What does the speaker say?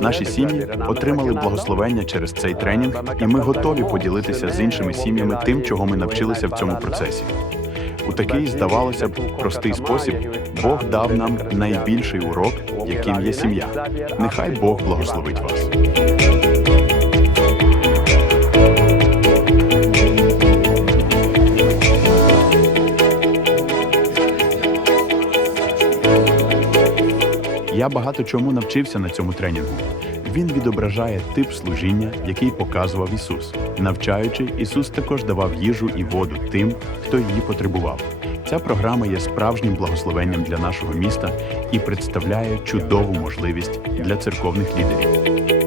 Наші сім'ї отримали благословення через цей тренінг, і ми готові поділитися з іншими сім'ями тим, чого ми навчилися в цьому процесі. У такий, здавалося б, простий спосіб Бог дав нам найбільший урок, яким є сім'я. Нехай Бог благословить вас. Я багато чому навчився на цьому тренінгу. Він відображає тип служіння, який показував Ісус. Навчаючи, Ісус також давав їжу і воду тим, хто її потребував. Ця програма є справжнім благословенням для нашого міста і представляє чудову можливість для церковних лідерів.